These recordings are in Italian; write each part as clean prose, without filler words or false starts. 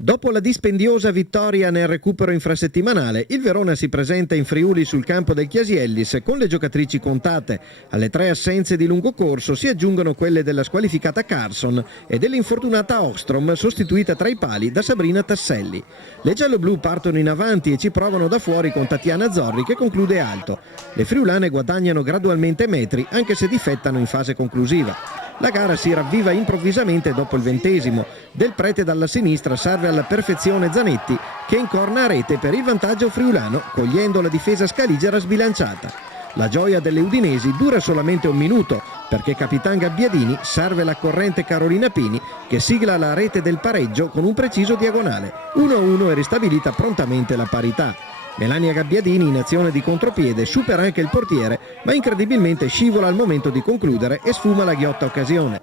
Dopo la dispendiosa vittoria nel recupero infrasettimanale, il Verona si presenta in Friuli sul campo del Chiasiellis con le giocatrici contate. Alle 3 assenze di lungo corso si aggiungono quelle della squalificata Carson e dell'infortunata Ostrom, sostituita tra i pali da Sabrina Tasselli. Le gialloblu partono in avanti e ci provano da fuori con Tatiana Zorri che conclude alto. Le friulane guadagnano gradualmente metri anche se difettano in fase conclusiva. La gara si ravviva improvvisamente dopo il 20°. Del Prete dalla sinistra serve alla perfezione Zanetti che incorna a rete per il vantaggio friulano, cogliendo la difesa scaligera sbilanciata. La gioia delle udinesi dura solamente un minuto perché Capitan Gabbiadini serve la corrente Carolina Pini che sigla la rete del pareggio con un preciso diagonale. 1-1 e ristabilita prontamente la parità. Melania Gabbiadini in azione di contropiede supera anche il portiere, ma incredibilmente scivola al momento di concludere e sfuma la ghiotta occasione.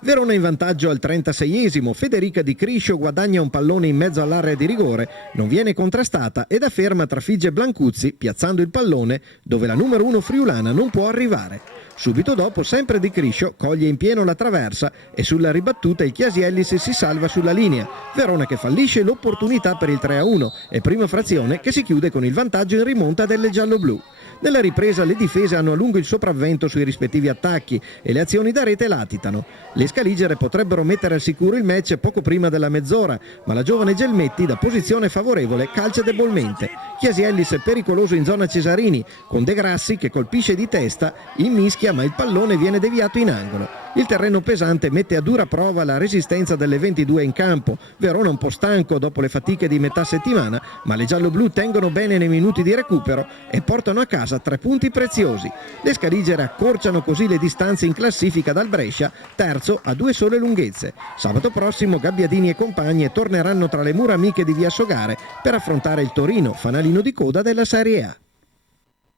Verona in vantaggio al 36°, Federica Di Criscio guadagna un pallone in mezzo all'area di rigore, non viene contrastata ed afferma trafigge Blancuzzi piazzando il pallone dove la numero 1 friulana non può arrivare. Subito dopo sempre Di Criscio coglie in pieno la traversa e sulla ribattuta il Chiasiellis si salva sulla linea. Verona che fallisce l'opportunità per il 3-1 e prima frazione che si chiude con il vantaggio in rimonta delle gialloblu. Nella ripresa le difese hanno a lungo il sopravvento sui rispettivi attacchi e le azioni da rete latitano. Le scaligere potrebbero mettere al sicuro il match poco prima della mezz'ora, ma la giovane Gelmetti da posizione favorevole calcia debolmente. Chiasiellis è pericoloso in zona Cesarini, con De Grassi che colpisce di testa, inmischia ma il pallone viene deviato in angolo. Il terreno pesante mette a dura prova la resistenza delle 22 in campo. Verona un po' stanco dopo le fatiche di metà settimana, ma le gialloblu tengono bene nei minuti di recupero e portano a casa 3 punti preziosi. Le scaligere accorciano così le distanze in classifica dal Brescia, terzo a 2 sole lunghezze. Sabato prossimo Gabbiadini e compagnie torneranno tra le mura amiche di Via Sogare per affrontare il Torino, fanalino di coda della Serie A.